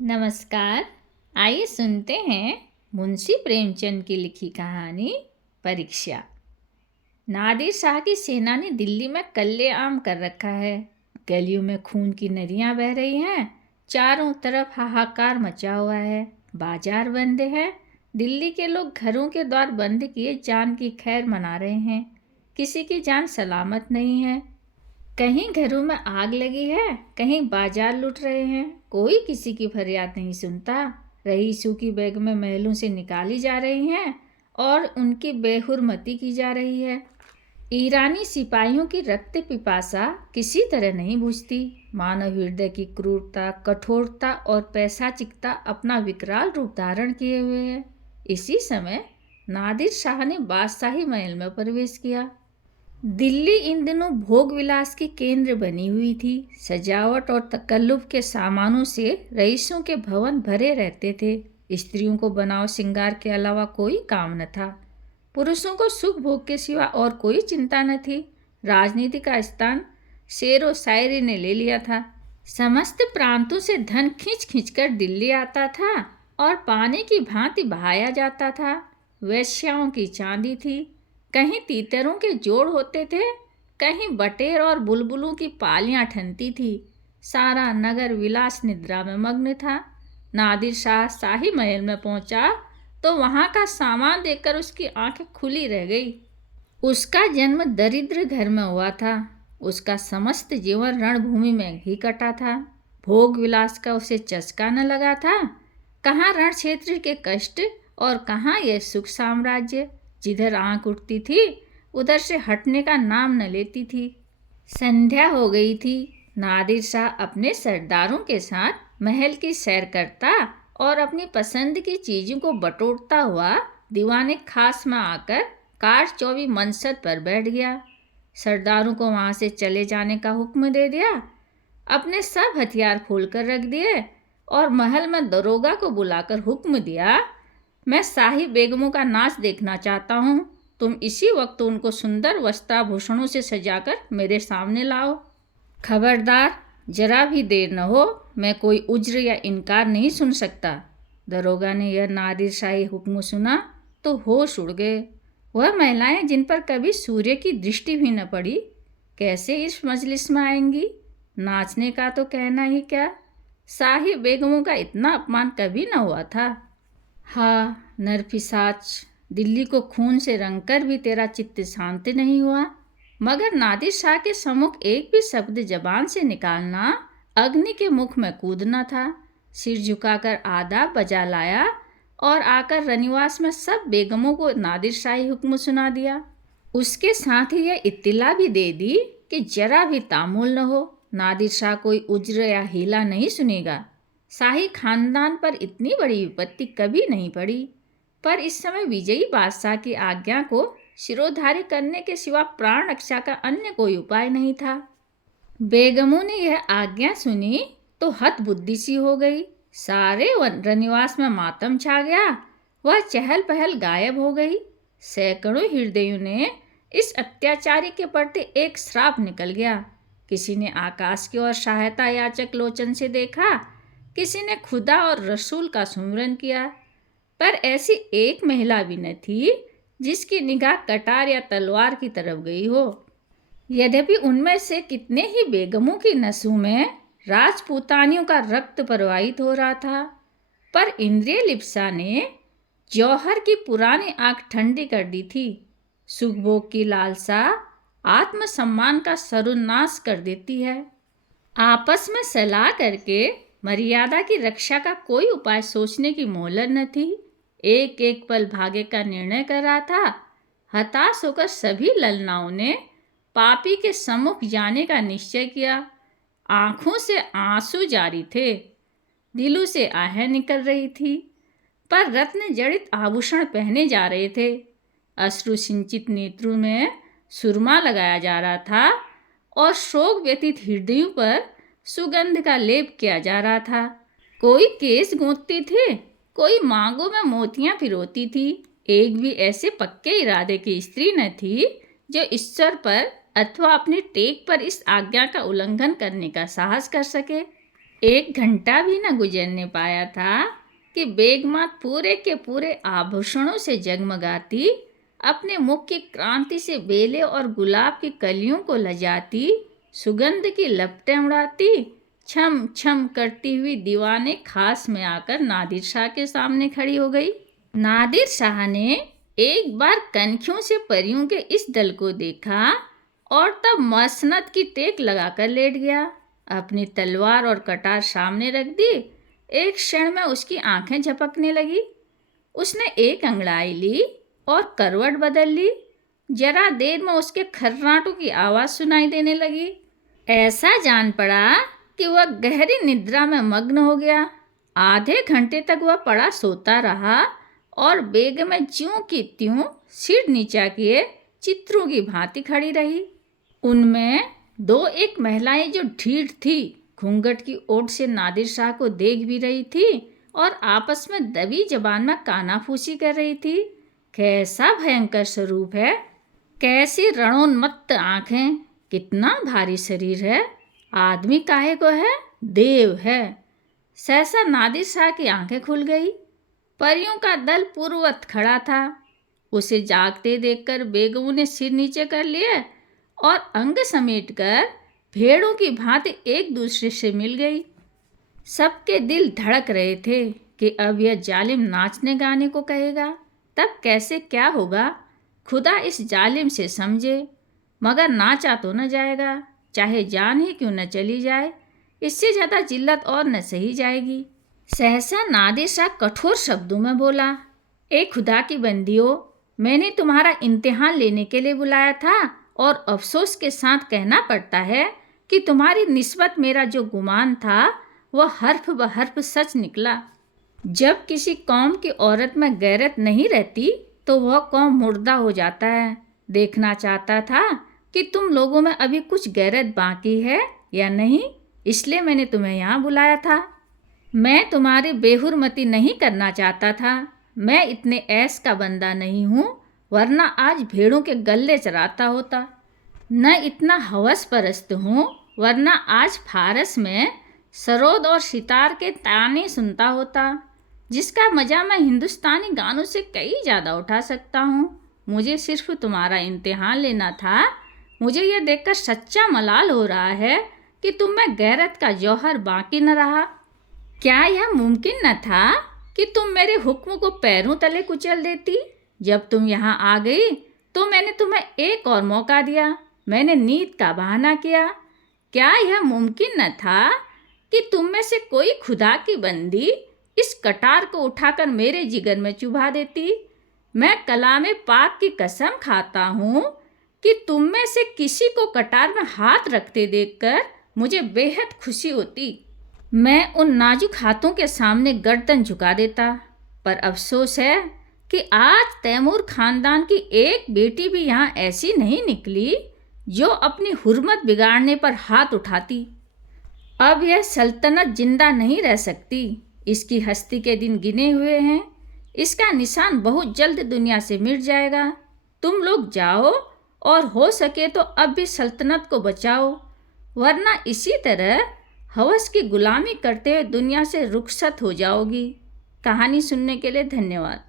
नमस्कार। आइए सुनते हैं मुंशी प्रेमचंद की लिखी कहानी परीक्षा। नादिर शाह की सेना ने दिल्ली में कत्लेआम कर रखा है। गलियों में खून की नदियां बह रही हैं। चारों तरफ हाहाकार मचा हुआ है। बाजार बंद है। दिल्ली के लोग घरों के द्वार बंद किए जान की खैर मना रहे हैं। किसी की जान सलामत नहीं है। कहीं घरों में आग लगी है, कहीं बाजार लूट रहे हैं। कोई किसी की फरियाद नहीं सुनता। रईसों की बेगमें महलों से निकाली जा रही हैं और उनकी बेहुरमती की जा रही है। ईरानी सिपाहियों की रक्त पिपासा किसी तरह नहीं बुझती। मानव हृदय की क्रूरता, कठोरता और पैशाचिकता अपना विकराल रूप धारण किए हुए है। इसी समय नादिर शाह ने बादशाही महल में प्रवेश किया। दिल्ली इन दिनों भोग विलास की केंद्र बनी हुई थी। सजावट और तकल्लुफ के सामानों से रईसों के भवन भरे रहते थे। स्त्रियों को बनाव श्रृंगार के अलावा कोई काम न था। पुरुषों को सुख भोग के सिवा और कोई चिंता न थी। राजनीति का स्थान शेर व शायरी ने ले लिया था। समस्त प्रांतों से धन खींच खींच कर दिल्ली आता था और पानी की भांति बहाया जाता था। वेश्याओं की चांदी थी। कहीं तीतरों के जोड़ होते थे, कहीं बटेर और बुलबुलों की पालियां ठनती थी। सारा नगर विलास निद्रा में मग्न था। नादिर शाह शाही महल में पहुंचा तो वहां का सामान देखकर उसकी आंखें खुली रह गई। उसका जन्म दरिद्र घर में हुआ था। उसका समस्त जीवन रणभूमि में ही कटा था। भोग विलास का उसे चस्का न लगा था। कहाँ रण क्षेत्र के कष्ट और कहाँ यह सुख साम्राज्य। जिधर आंख उठती थी उधर से हटने का नाम न लेती थी। संध्या हो गई थी। नादिर शाह अपने सरदारों के साथ महल की सैर करता और अपनी पसंद की चीज़ों को बटोरता हुआ दीवाने खास में आकर कार चौबी मनसद पर बैठ गया। सरदारों को वहाँ से चले जाने का हुक्म दे दिया। अपने सब हथियार खोल कर रख दिए और महल में दरोगा को बुलाकर हुक्म दिया, मैं शाही बेगमों का नाच देखना चाहता हूँ। तुम इसी वक्त उनको सुंदर वस्त्राभूषणों से सजाकर मेरे सामने लाओ। खबरदार, जरा भी देर न हो। मैं उज्र उज्र या इनकार नहीं सुन सकता। दरोगा ने यह नादिर शाही हुक्म सुना तो होश उड़ गए। वह महिलाएं जिन पर कभी सूर्य की दृष्टि भी न पड़ी, कैसे इस मजलिस में आएंगी। नाचने का तो कहना ही क्या, शाही बेगमों का इतना अपमान कभी न हुआ था। हाँ नरपिशाच, दिल्ली को खून से रंगकर भी तेरा चित्त शांत नहीं हुआ। मगर नादिर शाह के सम्मुख एक भी शब्द जबान से निकालना अग्नि के मुख में कूदना था। सिर झुकाकर आदाब बजा लाया और आकर रनिवास में सब बेगमों को नादिर शाही हुक्म सुना दिया। उसके साथ ही यह इत्तिला भी दे दी कि जरा भी तामुल न हो। नादिर शाह कोई उज्र या हीला नहीं सुनेगा। शाही खानदान पर इतनी बड़ी विपत्ति कभी नहीं पड़ी। पर इस समय विजयी बादशाह की आज्ञा को शिरोधार्य करने के सिवा प्राण रक्षा का अन्य कोई उपाय नहीं था। बेगमों ने यह आज्ञा सुनी तो हत बुद्धि सी हो गई। सारे रनिवास में मातम छा गया। वह चहल पहल गायब हो गई। सैकड़ों हृदयों ने इस अत्याचारी के प्रति एक श्राप निकल गया। किसी ने आकाश की ओर सहायता याचक लोचन से देखा, किसी ने खुदा और रसूल का सुमिरन किया, पर ऐसी एक महिला भी न थी जिसकी निगाह कटार या तलवार की तरफ गई हो। यद्यपि उनमें से कितने ही बेगमों की नसों में राजपूतानियों का रक्त प्रवाहित हो रहा था, पर इंद्रिय लिप्सा ने जौहर की पुरानी आंख ठंडी कर दी थी। सुखभोग की लालसा आत्मसम्मान का सर्वनाश कर देती है। आपस में सलाह करके मर्यादा की रक्षा का कोई उपाय सोचने की मोहलत न थी। एक एक पल भाग्य का निर्णय कर रहा था। हताश होकर सभी ललनाओं ने पापी के सम्मुख जाने का निश्चय किया। आंखों से आंसू जारी थे, दिलों से आहें निकल रही थी, पर रत्न जड़ित आभूषण पहने जा रहे थे। अश्रु सिंचित नेत्रों में सुरमा लगाया जा रहा था और शोक व्यतीत हृदयों पर सुगंध का लेप किया जा रहा था। कोई केस गूंथती थी, कोई मांगों में मोतियां पिरोती थी। एक भी ऐसे पक्के इरादे की स्त्री न थी जो ईश्वर पर अथवा अपनी टेक पर इस आज्ञा का उल्लंघन करने का साहस कर सके। 1 घंटा भी न गुजरने पाया था कि बेगमात पूरे के पूरे आभूषणों से जगमगाती, अपने मुख की क्रांति से बेले और गुलाब की कलियों को लजाती, सुगंध की लपटें उड़ाती, छम छम करती हुई दीवाने खास में आकर नादिर शाह के सामने खड़ी हो गई। नादिर शाह ने एक बार कनखियों से परियों के इस दल को देखा और तब मसनद की टेक लगाकर लेट गया। अपनी तलवार और कटार सामने रख दी। एक क्षण में उसकी आंखें झपकने लगी। उसने एक अंगड़ाई ली और करवट बदल ली। जरा देर में उसके खर्राटों की आवाज़ सुनाई देने लगी। ऐसा जान पड़ा कि वह गहरी निद्रा में मग्न हो गया। आधे घंटे तक वह पड़ा सोता रहा और बेग में ज्यों की त्यों सिर नीचा किए चित्रों की भांति खड़ी रही। उनमें 2-1 महिलाएं जो ढीठ थी, घूंघट की ओट से नादिर शाह को देख भी रही थी और आपस में दबी जबान में कानाफूसी कर रही थी। कैसा भयंकर स्वरूप है, कैसी रणोन्मत्त आंखें, कितना भारी शरीर है। आदमी काहे को है, देव है। सहसा नादिर शाह की आंखें खुल गई। परियों का दल पूर्ववत खड़ा था। उसे जागते देखकर बेगमों ने सिर नीचे कर लिए और अंग समेटकर भेड़ों की भांति एक दूसरे से मिल गई। सबके दिल धड़क रहे थे कि अब यह जालिम नाचने गाने को कहेगा, तब कैसे क्या होगा, खुदा इस जालिम से समझे। मगर नाचा तो न जाएगा, चाहे जान ही क्यों न चली जाए। इससे ज़्यादा जिल्लत और न सही जाएगी। सहसा नादिर शाह कठोर शब्दों में बोला, ए खुदा की बंदियों, मैंने तुम्हारा इम्तिहान लेने के लिए बुलाया था और अफसोस के साथ कहना पड़ता है कि तुम्हारी निस्बत मेरा जो गुमान था वह हर्फ ब हर्फ सच निकला। जब किसी कौम की औरत में गैरत नहीं रहती तो वह कौम मुर्दा हो जाता है। देखना चाहता था कि तुम लोगों में अभी कुछ गैरत बाकी है या नहीं, इसलिए मैंने तुम्हें यहाँ बुलाया था। मैं तुम्हारी बेहुरमती नहीं करना चाहता था। मैं इतने ऐस का बंदा नहीं हूँ, वरना आज भेड़ों के गल्ले चराता होता। न इतना हवस परस्त हूँ, वरना आज फारस में सरोद और सितार के ताने सुनता होता, जिसका मज़ा मैं हिंदुस्तानी गानों से कई ज़्यादा उठा सकता हूँ। मुझे सिर्फ तुम्हारा इम्तिहान लेना था। मुझे यह देखकर सच्चा मलाल हो रहा है कि तुम में गैरत का जौहर बाकी न रहा। क्या यह मुमकिन न था कि तुम मेरे हुक्म को पैरों तले कुचल देती? जब तुम यहाँ आ गई तो मैंने तुम्हें एक और मौका दिया। मैंने नीत का बहाना किया। क्या यह मुमकिन न था कि तुम में से कोई खुदा की बंदी इस कटार को उठाकर मेरे जिगर में चुभा देती? मैं कलामे पाक की कसम खाता हूँ कि तुम में से किसी को कटार में हाथ रखते देखकर मुझे बेहद खुशी होती। मैं उन नाजुक हाथों के सामने गर्दन झुका देता। पर अफसोस है कि आज तैमूर खानदान की एक बेटी भी यहाँ ऐसी नहीं निकली जो अपनी हुर्मत बिगाड़ने पर हाथ उठाती। अब यह सल्तनत जिंदा नहीं रह सकती। इसकी हस्ती के दिन गिने हुए हैं। इसका निशान बहुत जल्द दुनिया से मिट जाएगा। तुम लोग जाओ और हो सके तो अब भी सल्तनत को बचाओ, वरना इसी तरह हवस की गुलामी करते हुए दुनिया से रुखसत हो जाओगी। कहानी सुनने के लिए धन्यवाद।